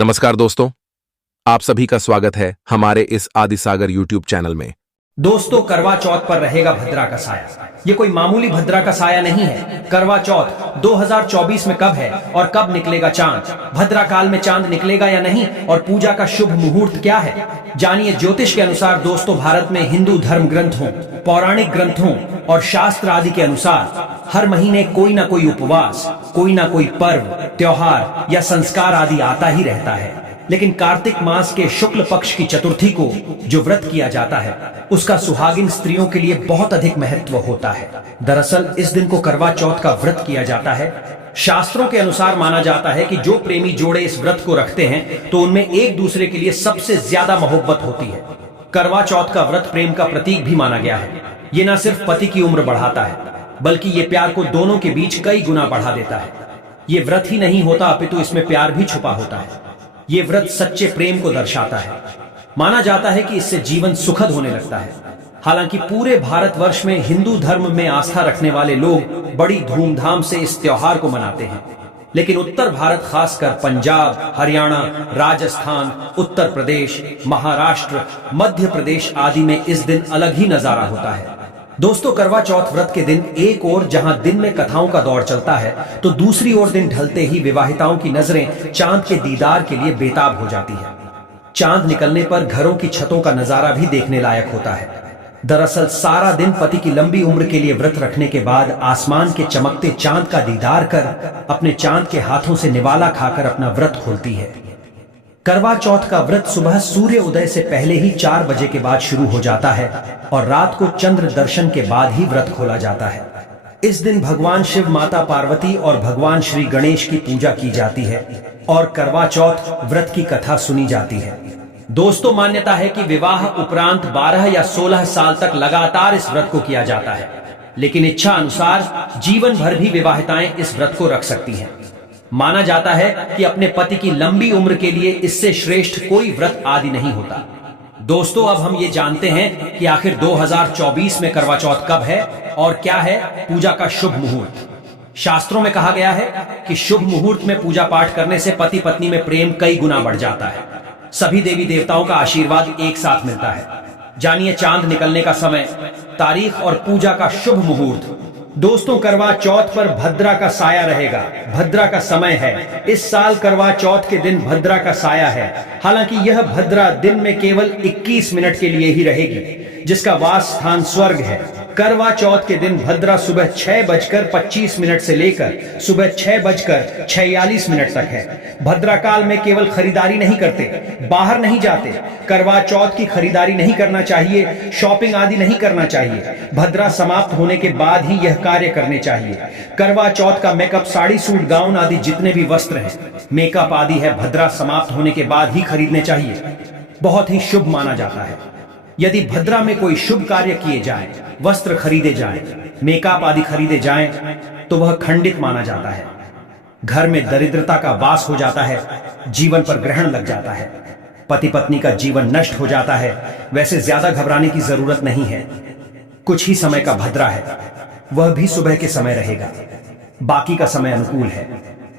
नमस्कार दोस्तों, आप सभी का स्वागत है हमारे इस आदिसागर यूट्यूब चैनल में। दोस्तों, करवा चौथ पर रहेगा भद्रा का साया। ये कोई मामूली भद्रा का साया नहीं है। करवा चौथ 2024 में कब है और कब निकलेगा चांद? भद्रा काल में चांद निकलेगा या नहीं और पूजा का शुभ मुहूर्त क्या है? जानिए। ज्योतिष के अनुसार दोस्तों, भारत में हिंदू धर्म ग्रंथों, पौराणिक ग्रंथों और शास्त्र आदि के अनुसार हर महीने कोई ना कोई उपवास, कोई ना कोई पर्व, त्योहार या संस्कार आदि आता ही रहता है। लेकिन कार्तिक मास के शुक्ल पक्ष की चतुर्थी को जो व्रत किया जाता है, उसका सुहागिन स्त्रियों के लिए बहुत अधिक महत्व होता है। दरअसल इस दिन को करवा चौथ का व्रत किया जाता है। शास्त्रों के अनुसार माना जाता है कि जो प्रेमी जोड़े इस व्रत को रखते हैं तो उनमें एक दूसरे के लिए सबसे ज्यादा मोहब्बत होती है। करवा चौथ का व्रत प्रेम का प्रतीक भी माना गया है। ये न सिर्फ पति की उम्र बढ़ाता है, बल्कि ये प्यार को दोनों के बीच कई गुना बढ़ा देता है। ये व्रत ही नहीं होता, अपितु इसमें प्यार भी छुपा होता है। ये व्रत सच्चे प्रेम को दर्शाता है। माना जाता है कि इससे जीवन सुखद होने लगता है। हालांकि पूरे भारतवर्ष में हिंदू धर्म में आस्था रखने वाले लोग बड़ी धूमधाम से इस त्योहार को मनाते हैं, लेकिन उत्तर भारत, खासकर पंजाब, हरियाणा, राजस्थान, उत्तर प्रदेश, महाराष्ट्र, मध्य प्रदेश आदि में इस दिन अलग ही नजारा होता है। दोस्तों, करवा चौथ व्रत के दिन एक ओर जहां दिन में कथाओं का दौर चलता है, तो दूसरी ओर दिन ढलते ही विवाहिताओं की नजरें चांद के दीदार के लिए बेताब हो जाती है। चांद निकलने पर घरों की छतों का नजारा भी देखने लायक होता है। दरअसल सारा दिन पति की लंबी उम्र के लिए व्रत रखने के बाद आसमान के चमकते चांद का दीदार कर अपने चांद के हाथों से निवाला खाकर अपना व्रत खोलती है। करवा चौथ का व्रत सुबह सूर्य उदय से पहले ही 4 बजे के बाद शुरू हो जाता है और रात को चंद्र दर्शन के बाद ही व्रत खोला जाता है। इस दिन भगवान शिव, माता पार्वती और भगवान श्री गणेश की पूजा की जाती है और करवा चौथ व्रत की कथा सुनी जाती है। दोस्तों, मान्यता है कि विवाह उपरांत 12 या 16 साल तक लगातार इस व्रत को किया जाता है, लेकिन इच्छा अनुसार जीवन भर भी विवाहिताएं इस व्रत को रख सकती हैं। माना जाता है कि अपने पति की लंबी उम्र के लिए इससे श्रेष्ठ कोई व्रत आदि नहीं होता। दोस्तों, अब हम ये जानते हैं कि आखिर 2024 में करवा चौथ कब है और क्या है पूजा का शुभ मुहूर्त। शास्त्रों में कहा गया है कि शुभ मुहूर्त में पूजा पाठ करने से पति पत्नी में प्रेम कई गुना बढ़ जाता है। सभी देवी देवताओं का आशीर्वाद एक साथ मिलता है। जानिए चांद निकलने का समय, तारीख और पूजा का शुभ मुहूर्त। दोस्तों, करवा चौथ पर भद्रा का साया रहेगा। भद्रा का समय है। इस साल करवा चौथ के दिन भद्रा का साया है। हालांकि यह भद्रा दिन में केवल 21 मिनट के लिए ही रहेगी, जिसका वास स्थान स्वर्ग है। करवा चौथ के दिन भद्रा सुबह 6:25 से लेकर सुबह 6:46 तक है। भद्रा काल में केवल खरीदारी नहीं करते, बाहर नहीं जाते, करवा चौथ की खरीदारी नहीं करना चाहिए, शॉपिंग आदि नहीं करना चाहिए। भद्रा समाप्त होने के बाद ही यह कार्य करने चाहिए। करवा चौथ का मेकअप, साड़ी, सूट, गाउन आदि जितने भी वस्त्र हैं, मेकअप आदि है, भद्रा समाप्त होने के बाद ही खरीदने चाहिए। बहुत ही शुभ माना जाता है। यदि भद्रा में कोई शुभ कार्य किए जाएं, वस्त्र खरीदे जाएं, मेकअप आदि खरीदे जाएं, तो वह खंडित माना जाता है। घर में दरिद्रता का वास हो जाता है, जीवन पर ग्रहण लग जाता है, पति पत्नी का जीवन नष्ट हो जाता है। वैसे ज्यादा घबराने की जरूरत नहीं है। कुछ ही समय का भद्रा है, वह भी सुबह के समय रहेगा, बाकी का समय अनुकूल है।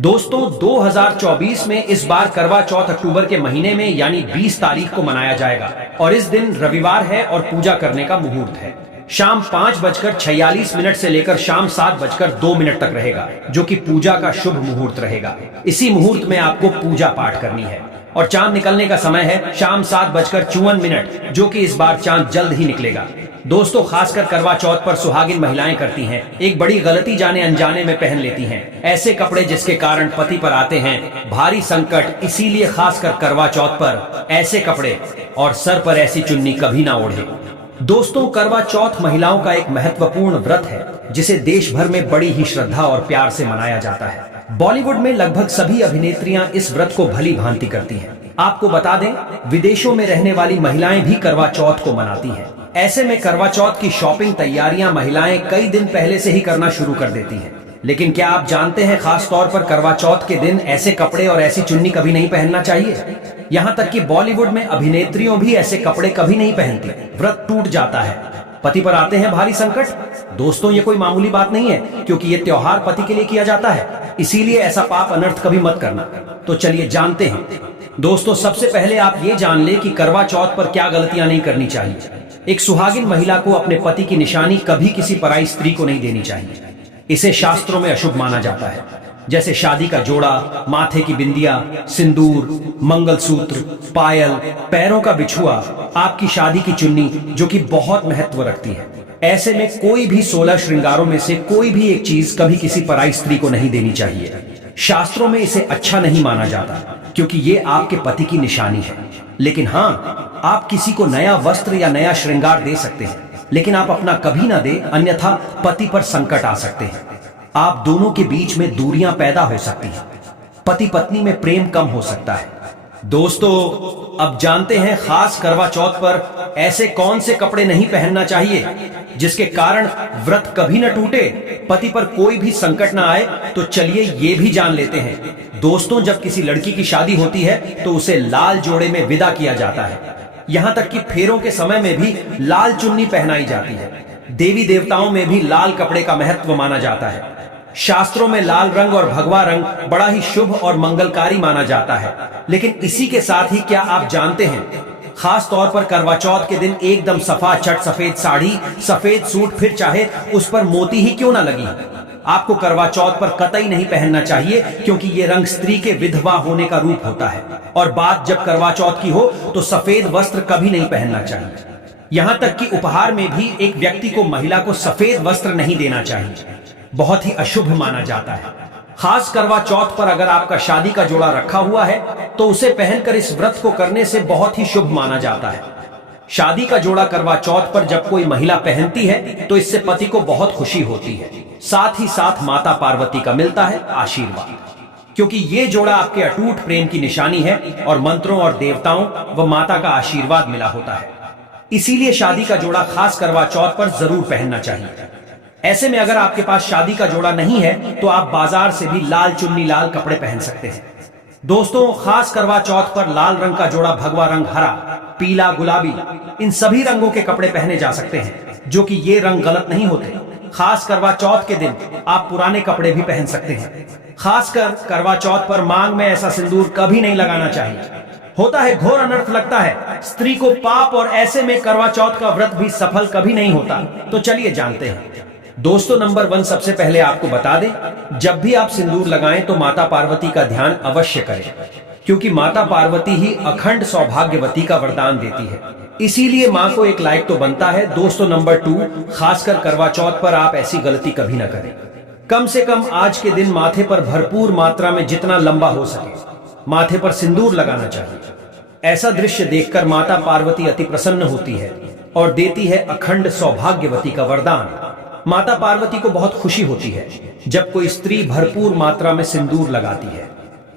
दोस्तों, 2024 में इस बार करवा चौथ अक्टूबर के महीने में यानी 20 तारीख को मनाया जाएगा और इस दिन रविवार है और पूजा करने का मुहूर्त है। शाम 5:46 से लेकर शाम 7:02 तक रहेगा, जो कि पूजा का शुभ मुहूर्त रहेगा। इसी मुहूर्त में आपको पूजा पाठ करनी है और चांद निकलने का समय है शाम 7:54, जो कि इस बार चांद जल्द ही निकलेगा। दोस्तों, खासकर करवा चौथ पर सुहागिन महिलाएं करती हैं एक बड़ी गलती, जाने अनजाने में पहन लेती हैं ऐसे कपड़े जिसके कारण पति पर आते हैं भारी संकट। इसीलिए खासकर करवा चौथ पर ऐसे कपड़े और सर पर ऐसी चुन्नी कभी ना ओढ़े। दोस्तों, करवा चौथ महिलाओं का एक महत्वपूर्ण व्रत है, जिसे देश भर में बड़ी ही श्रद्धा और प्यार से मनाया जाता है। बॉलीवुड में लगभग सभी अभिनेत्रियां इस व्रत को भली भांति करती हैं। आपको बता दें, विदेशों में रहने वाली महिलाएं भी करवा चौथ को मनाती हैं। ऐसे में करवा चौथ की शॉपिंग तैयारियां महिलाएं कई दिन पहले से ही करना शुरू कर देती हैं। लेकिन क्या आप जानते हैं, खास तौर पर करवा चौथ के दिन ऐसे कपड़े और ऐसी चुन्नी कभी नहीं पहनना चाहिए। यहाँ तक कि बॉलीवुड में अभिनेत्रियों भी ऐसे कपड़े कभी नहीं पहनती। व्रत टूट जाता है, पति पर आते हैं भारी संकट। दोस्तों, ये कोई मामूली बात नहीं है, क्योंकि ये त्योहार पति के लिए किया जाता है। इसीलिए ऐसा पाप अनर्थ कभी मत करना। तो चलिए जानते हैं दोस्तों सबसे पहले आप ये जान ले कि करवा चौथ पर क्या गलतियां नहीं करनी चाहिए। एक सुहागिन महिला को अपने पति की निशानी कभी किसी पराई स्त्री को नहीं देनी चाहिए। इसे शास्त्रों में अशुभ माना जाता है। जैसे शादी का जोड़ा, माथे की बिंदिया, सिंदूर, मंगलसूत्र, पायल, पैरों का बिछुआ, आपकी शादी की चुन्नी जो कि बहुत महत्व रखती है। ऐसे में कोई भी 16 श्रृंगारों में से कोई भी एक चीज कभी किसी पराई स्त्री को नहीं देनी चाहिए। शास्त्रों में इसे अच्छा नहीं माना जाता क्योंकि ये आपके पति की निशानी है। लेकिन हाँ, आप किसी को नया वस्त्र या नया श्रृंगार दे सकते हैं, लेकिन आप अपना कभी ना दे, अन्यथा पति पर संकट आ सकते हैं। आप दोनों के बीच में दूरियां पैदा हो सकती हैं। पति पत्नी में प्रेम कम हो सकता है। दोस्तों अब जानते हैं खास करवा चौथ पर ऐसे कौन से कपड़े नहीं पहनना चाहिए जिसके कारण व्रत कभी न टूटे, पति पर कोई भी संकट न आए। तो चलिए ये भी जान लेते हैं। दोस्तों जब किसी लड़की की शादी होती है तो उसे लाल जोड़े में विदा किया जाता है। यहां तक कि फेरों के समय में भी लाल चुन्नी पहनाई जाती है। देवी देवताओं में भी लाल कपड़े का महत्व माना जाता है। शास्त्रों में लाल रंग और भगवा रंग बड़ा ही शुभ और मंगलकारी माना जाता है। लेकिन इसी के साथ ही क्या आप जानते हैं, खास तौर पर करवा चौथ के दिन एकदम सफा चट सफेद साड़ी, सफेद सूट, फिर चाहे उस पर मोती ही क्यों ना लगी, आपको करवा चौथ पर कतई नहीं पहनना चाहिए क्योंकि ये रंग स्त्री के विधवा होने का रूप होता है। और बात जब करवा चौथ की हो तो सफेद वस्त्र कभी नहीं पहनना चाहिए। यहां तक कि उपहार में भी एक व्यक्ति को महिला को सफेद वस्त्र नहीं देना चाहिए, बहुत ही अशुभ माना जाता है। खास करवा चौथ पर अगर आपका शादी का जोड़ा रखा हुआ है तो उसे पहनकर इस व्रत को करने से बहुत ही शुभ माना जाता है। शादी का जोड़ा करवा चौथ पर जब कोई महिला पहनती है तो इससे पति को बहुत खुशी होती है, साथ ही साथ माता पार्वती का मिलता है आशीर्वाद, क्योंकि ये जोड़ा आपके अटूट प्रेम की निशानी है और मंत्रों और देवताओं व माता का आशीर्वाद मिला होता है। इसीलिए शादी का जोड़ा खास करवा चौथ पर जरूर पहनना चाहिए। ऐसे में अगर आपके पास शादी का जोड़ा नहीं है तो आप बाजार से भी लाल चुन्नी, लाल कपड़े पहन सकते हैं। दोस्तों खास करवा चौथ पर लाल रंग का जोड़ा, भगवा रंग, हरा, पीला, गुलाबी, इन सभी रंगों के कपड़े पहने जा सकते हैं, जो कि ये रंग गलत नहीं होते। खास करवा चौथ के दिन आप पुराने कपड़े भी पहन सकते हैं। खासकर करवा चौथ पर मांग में ऐसा सिंदूर कभी नहीं लगाना चाहिए, होता है घोर अनर्थ लगता है स्त्री को पाप, और ऐसे में करवा चौथ का व्रत भी सफल कभी नहीं होता। तो चलिए जानते हैं। दोस्तों नंबर 1, सबसे पहले आपको बता दें, जब भी आप सिंदूर लगाएं तो माता पार्वती का ध्यान अवश्य करें, क्योंकि माता पार्वती ही अखंड सौभाग्यवती का वरदान देती है। इसीलिए मां को एक लाइक तो बनता है। दोस्तों नंबर 2, खासकर करवा चौथ पर आप ऐसी गलती कभी ना करें। कम से कम आज के दिन माथे पर भरपूर मात्रा में जितना लंबा हो सके माथे पर सिंदूर लगाना चाहिए। ऐसा दृश्य देखकर माता पार्वती अति प्रसन्न होती है और देती है अखंड सौभाग्यवती का वरदान। माता पार्वती को बहुत खुशी होती है जब कोई स्त्री भरपूर मात्रा में सिंदूर लगाती है।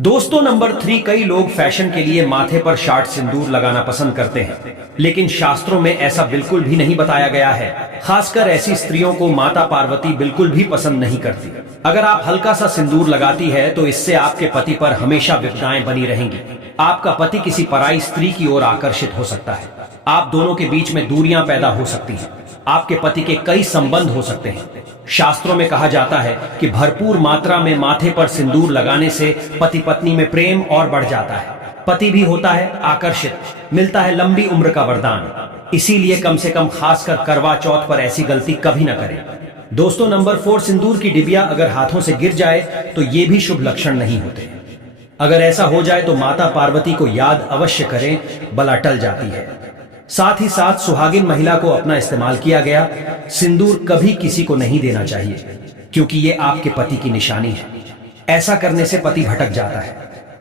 दोस्तों नंबर 3, कई लोग फैशन के लिए माथे पर शार्ट सिंदूर लगाना पसंद करते हैं, लेकिन शास्त्रों में ऐसा बिल्कुल भी नहीं बताया गया है। खासकर ऐसी स्त्रियों को माता पार्वती बिल्कुल भी पसंद नहीं करती। अगर आप हल्का सा सिंदूर लगाती है तो इससे आपके पति पर हमेशा विपदाएं बनी रहेंगी। आपका पति किसी पराई स्त्री की ओर आकर्षित हो सकता है। आप दोनों के बीच में दूरियां पैदा हो सकती हैं। आपके पति के कई संबंध हो सकते हैं। शास्त्रों में कहा जाता है कि भरपूर मात्रा में माथे पर सिंदूर लगाने से पति पत्नी में प्रेम और बढ़ जाता है, पति भी होता है आकर्षित, मिलता है लंबी उम्र का वरदान। इसीलिए कम से कम खासकर करवा चौथ पर ऐसी गलती कभी न करें। दोस्तों नंबर 4, सिंदूर की डिबिया अगर हाथों से गिर जाए तो ये भी शुभ लक्षण नहीं होते। अगर ऐसा हो जाए तो माता पार्वती को याद अवश्य करें, बला टल जाती है। साथ ही साथ सुहागिन महिला को अपना इस्तेमाल किया गया सिंदूर कभी किसी को नहीं देना चाहिए, क्योंकि ये आपके पति की निशानी है। ऐसा करने से पति भटक जाता है,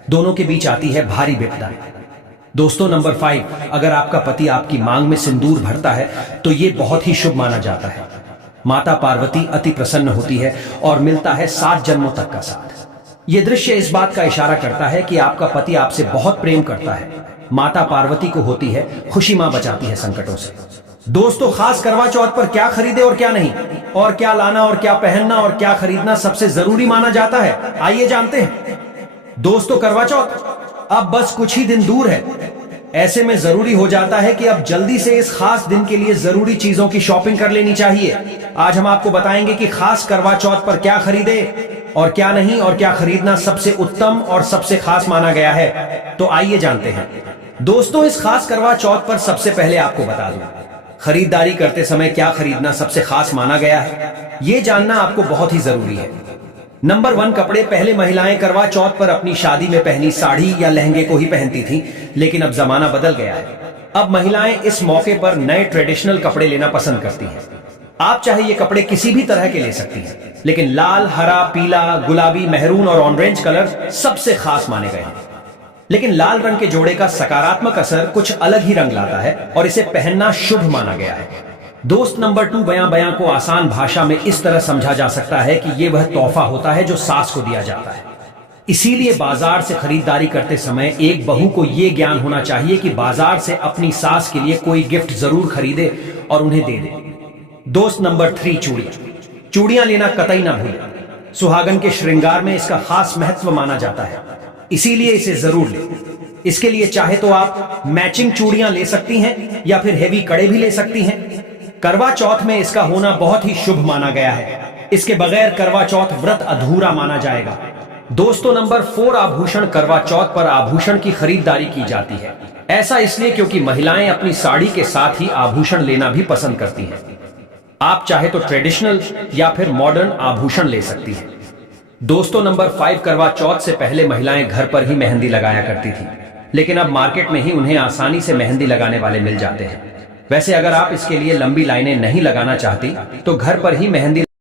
दोनों के बीच आती है भारी विपदा। दोस्तों नंबर 5, अगर आपका पति आपकी मांग में सिंदूर भरता है तो ये बहुत ही शुभ माना जाता है। माता पार्वती अति प्रसन्न होती है और मिलता है 7 जन्मों तक का साथ। ये दृश्य इस बात का इशारा करता है कि आपका पति आपसे बहुत प्रेम करता है। माता पार्वती को होती है खुशी, मां बचाती है संकटों से। दोस्तों खास करवा चौथ पर क्या खरीदे और क्या नहीं, और क्या लाना और क्या पहनना और क्या खरीदना सबसे जरूरी माना जाता है, आइए जानते हैं। दोस्तों करवा चौथ अब बस कुछ ही दिन दूर है। ऐसे में जरूरी हो जाता है कि अब जल्दी से इस खास दिन के लिए जरूरी चीजों की शॉपिंग कर लेनी चाहिए। आज हम आपको बताएंगे कि खास करवा चौथ पर क्या खरीदे, और क्या नहीं और क्या खरीदना सबसे उत्तम और सबसे खास माना गया है, तो आइए जानते हैं। दोस्तों, इस खास करवा चौथ पर सबसे पहले आपको बता दूं, खरीदारी करते समय क्या खरीदना सबसे खास माना गया है, यह जानना आपको बहुत ही जरूरी है। नंबर 1, कपड़े। पहले महिलाएं करवा चौथ पर अपनी शादी में पहनी साड़ी या लहंगे को ही पहनती थी, लेकिन अब जमाना बदल गया है। अब महिलाएं इस मौके पर नए ट्रेडिशनल कपड़े लेना पसंद करती हैं। आप चाहे ये कपड़े किसी भी तरह के ले सकती हैं, लेकिन लाल, हरा, पीला, गुलाबी, मेहरून और ऑरेंज कलर सबसे खास माने गए हैं। लेकिन लाल रंग के जोड़े का सकारात्मक असर कुछ अलग ही रंग लाता है और इसे पहनना शुभ माना गया है। दोस्त नंबर 2, बयां। बयां को आसान भाषा में इस तरह समझा जा सकता है कि यह वह तोहफा होता है जो सास को दिया जाता है। इसीलिए बाजार से खरीदारी करते समय एक बहू को यह ज्ञान होना चाहिए कि बाजार से अपनी सास के लिए कोई गिफ्ट जरूर खरीदे और उन्हें दे दे। दोस्त नंबर 3, चूड़ियां। चूड़ियां लेना कतई ना भूलें। सुहागन के श्रृंगार में इसका खास महत्व माना जाता है, इसीलिए इसे जरूर लें। इसके लिए चाहे तो आप मैचिंग चूड़ियां ले सकती हैं या फिर हेवी कड़े भी ले सकती हैं। करवा चौथ में इसका होना बहुत ही शुभ माना गया है। इसके बगैर करवा चौथ व्रत अधूरा माना जाएगा। दोस्तों नंबर 4, आभूषण। करवा चौथ पर आभूषण की खरीदारी की जाती है। ऐसा इसलिए क्योंकि महिलाएं अपनी साड़ी के साथ ही आभूषण लेना भी पसंद करती हैं। आप चाहे तो ट्रेडिशनल या फिर मॉडर्न आभूषण ले सकती हैं। दोस्तों नंबर 5, करवा चौथ से पहले महिलाएं घर पर ही मेहंदी लगाया करती थी, लेकिन अब मार्केट में ही उन्हें आसानी से मेहंदी लगाने वाले मिल जाते हैं। वैसे अगर आप इसके लिए लंबी लाइनें नहीं लगाना चाहती तो घर पर ही मेहंदी